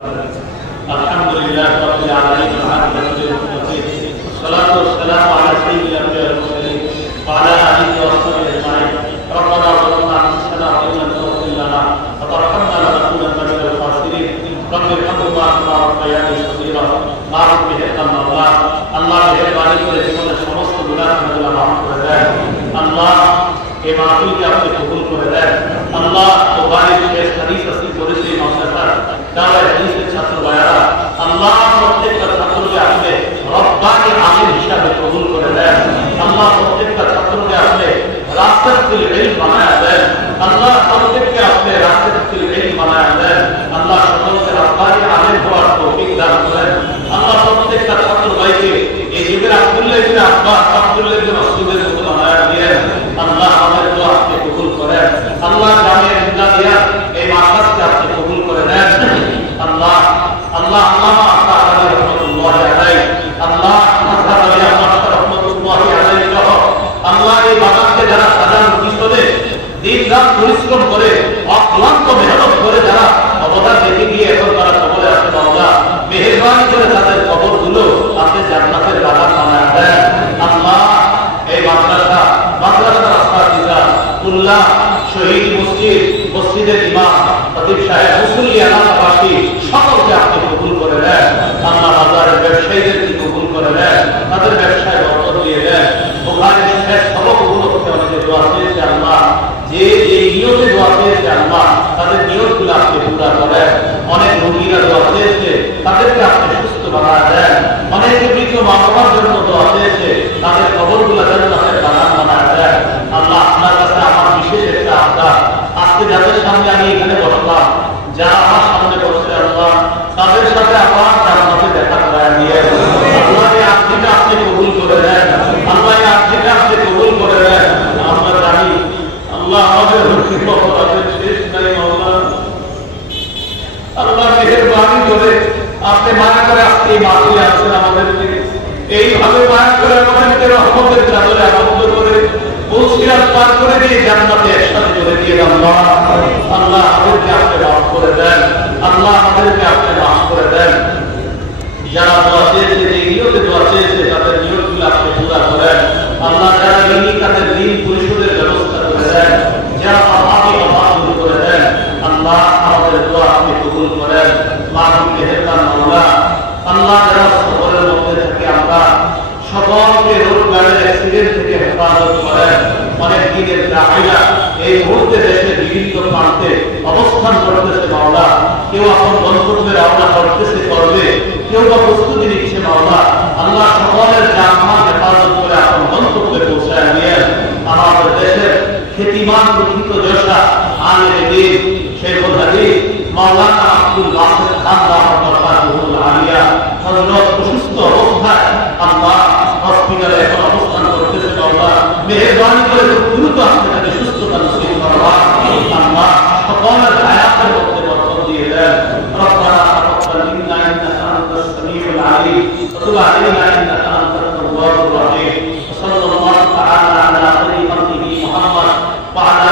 الحمد لله رب العالمين والعاقبة للمتقين والصلاة والسلام على سيد الأنبياء والمرسلين وعلى آله وصحبه أجمعين. ربنا ظلمنا أنفسنا وإن لم تغفر لنا وترحمنا لنكونن من الخاسرين. رب ارحمهما كما ربياني صغيرا. معروف بهذا الله الله মেহেরবানি করে জীবনের সমস্ত গুনাহগুলো মাফ করে দেন। আল্লাহ এই মাহফিলকে আপনি কবুল করে দেন। আল্লাহ বুখারীর শেষ হাদিস আসিল করেছে মাদ্রাসা দাওয়াত হাদিসের ছাত্র ভাইরা, আল্লাহ প্রত্যেকটা ছাত্রকে আপনি রব্বানি আমির হিসাবে কবুল করে দেন। আল্লাহ প্রত্যেকটা ছাত্রকে আপনি রাসূলুল ইলম বানায়া দেন। আল্লাহ প্রত্যেককে আপনি রাসূলুল ইলম বানায়া দেন। আল্লাহ সকলকে রব্বানি আমির হওয়ার তৌফিক দান করেন। আল্লাহ প্রত্যেকটা ছাত্র ভাইকে এই যুগের আব্দুল্লাহ ইবনে আব্বাস, আব্দুল্লাহ ইবনে মাসউদের মতো বানায়া দিয়েন। আল্লাহ আমাদের দোয়া আপনি কবুল করেন। আল্লাহ জামিয়া ইসলামিয়া এই মাদ্রাসাকে আপনি কবুল করে নেন। আল্লাহ আল্লাহ আল্লামা আতাহারি রহমাতুল্লাহি আলাইহি, আল্লাহ আতাহারি রহমাতুল্লাহি আলাইহি সহ আল্লাহ এই মাদ্রাসাকে যারা সাজানোর পিছনে দিন রাত পরিশ্রম করে অক্লান্ত মেহনত করে যারা অবদান রেখে গিয়ে এখন তারা কবরে আসতে আল্লাহ মেহেরবানি করে তাদের কবরগুলো আপনি জান্নাতের বাগান বানায় দেন। আল্লাহ এই মাদ্রাসার আস্তাদিজা উল্লাহ শহীদ মসজিদ, মসজিদের ইমাম খতিব সাহেব, মুসল্লি এলাকাবাসী সকলকে আপনি কবুল করে নেন। আল্লাহ বাজারের ব্যবসায়ীদেরকে কবুল করে নেন, তাদের ব্যবসায় বরকত দিয়ে দেন। বুখারীর শেষ সবক উপলক্ষে অনেকে দোয়া চেয়েছে আল্লাহ, যে এই নিয়তে দোয়া চেয়েছে আল্লাহ তাদের নিয়তগুলো আপনি পুরা করেন। অনেক রোগীরা দোয়া চেয়েছে তাদেরকে আপনি সুস্থ বানায় দেন। অনেকে মৃত মা বাবার জন্য দোয়া চেয়েছে তাদের কবরগুলো জান্নাতের বাগান বানায় দেন। আল্লাহ আপনার কাছে আমার বিশেষ একটা আবদার, আজকে যাদের সামনে আমি এখানে বসলাম, যারা আমার সামনে বসছে আল্লাহ তাদের সাথে আবার জান্নাতে দেখা করায় দিয়ে আল্লাহ এই আজকে আপনি কবুল করে দেন। আল্লাহ এই আজকে আপনি কবুল করে দেন। আমরা জানি আল্লাহ আমাদের অপরাধের শেষ নাই মাওলা। আল্লাহ মেহেরবানি করে আপনি মায়া করে আজকে এই মাহফিলে আসছেন আমাদেরকে, এইভাবে মায়া করে আমাদেরকে রহমতের চাদরে আবদ্ধ করে বসিরাত পার করে দিয়ে জান্নাতে একসাথে চলে দিয়ে আল্লাহ আল্লাহ আমাদেরকে আপনি মাফ করে দেন। আল্লাহ আমাদেরকে আপনি মাফ করে দেন। যারা দোয়া চেয়েছে, যে নিয়তে দোয়া চেয়েছে তাদের নিয়তগুলো আপনি পুরা করেন। আল্লাহ যারা ঋণী তাদের ঋণ পরিশোধের ব্যবস্থা করে দেন, যারা অভাবী অভাব দূর করে দেন। আল্লাহ আমাদের দোয়া আপনি কবুল করেন। মাহবুব মেহেরবান মাওলা, আল্লাহ যারা সফরের মধ্যে থেকে আমরা সকলকে রোড গাড়ির অ্যাক্সিডেন্ট থেকে হেফাজত করেন। অনেক দিনের দাহিলা এই মুহূর্তে দেশের বিভিন্ন প্রান্তে অবস্থান করতেছে মাওলা, কেউ আপন গন্তব্যে রওনা করবে, কেউ বা প্রস্তুতি নিচ্ছে মাওলা। আল্লাহ সকলের জানমাল হেফাজত করে আপন গন্তব্যে পৌঁছায় নিয়েন। আমাদের দেশের খ্যাতিমান প্রকৃত যশা আলেম দ্বীন শেখুল হাদিস মাওলানা আব্দুল বাসেত খান রাহমাতুল্লাহুল আলিয়া হযরত অসুস্থ অবস্থায় আল্লাহ হসপিটালে এখন অবস্থান করতেছে মাওলা, মেহেরবানি করে দ্রুত আপনি তাকে সুস্থতা নসিব করুন। আল্লাহ সকলের হায়াতের মধ্যে বরকত দিয়ে দেন। রব্বানা তাকাব্বাল মিন্না ইন্নাকা আনতাস সামিউল আলিম ওয়া তুব আলাইনা ইন্নাকা আনতাত তাওয়াবুর রহিম। সাল্লাল্লাহু তাআলা আলা খায়রি খালকিহি মুহাম্মদ ওয়া আলা